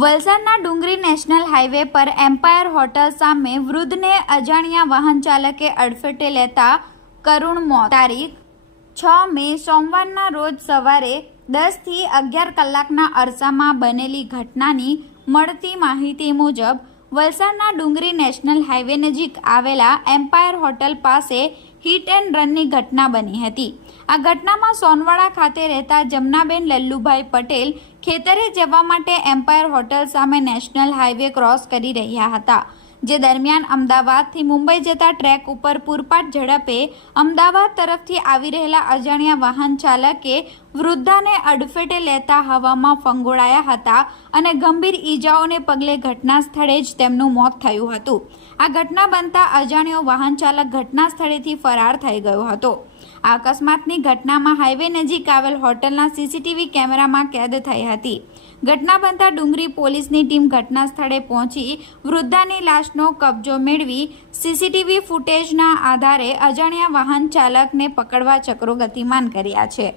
વલસાડના Dungri national highway પર empire hotel સામે વૃદ્ધને અજાણ્યા વાહન ચાલકે અડફેટે લેતા કરુણ મોત. તારીખ છ મે સોમવારના રોજ સવારે દસથી અગિયાર કલાકના અરસામાં બનેલી ઘટનાની મળતી માહિતી મુજબ વલસાડના ડુંગરી નેશનલ હાઈવે નજીક આવેલા એમ્પાયર હોટલ પાસે હિટ એન્ડ રનની ઘટના બની હતી. આ ઘટનામાં સોનવાડા ખાતે રહેતા જમનાબેન લલ્લુભાઈ પટેલ ખેતરે જવા માટે એમ્પાયર હોટલ સામે નેશનલ હાઈવે ક્રોસ કરી રહ્યા હતા. જે દરમિયાન અમદાવાદથી મુંબઈ જતા ટ્રેક ઉપર પૂરપાટ ઝડપે અમદાવાદ તરફથી આવી રહેલા અજાણ્યા વાહન ચાલકે વૃદ્ધાને અડફેટે લેતા હવામાં ફંગોળાયા હતા અને ગંભીર ઈજાઓને પગલે ઘટના સ્થળે જ તેમનું મોત થયું હતું. આ ઘટના બનતા અજાણ્યો વાહન ચાલક ઘટના સ્થળેથી ફરાર થઈ ગયો હતો. આ અકસ્માતની ઘટનામાં હાઈવે નજીક આવેલ હોટલના સીસીટીવી કેમેરામાં કેદ થઈ હતી. ઘટના બનતા ડુંગરી પોલીસની ટીમ ઘટના સ્થળે પહોંચી વૃદ્ધાની લાશનો કબજો મેળવી સીસીટીવી ફૂટેજના આધારે અજાણ્યા વાહન ચાલકને પકડવા ચક્રો ગતિમાન કર્યા છે.